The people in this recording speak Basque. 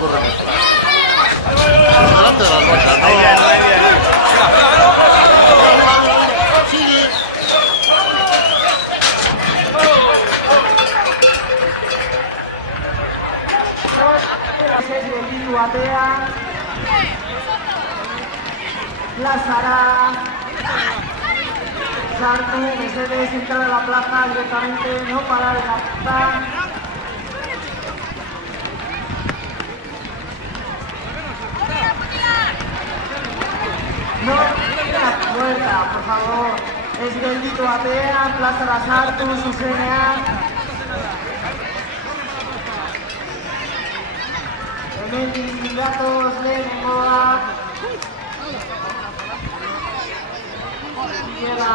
ocurren esto. Delante de las bolsas, ¿no? Ahí bien. Sigue. Gelditu atea, plazara, sartu, mesedez, entrar a la plaza directamente, no parar en la puerta. No en la puerta, por favor. Ez gelditu atea, plazara sartu, zuzenean. Hemendik gatoz lehenengoa.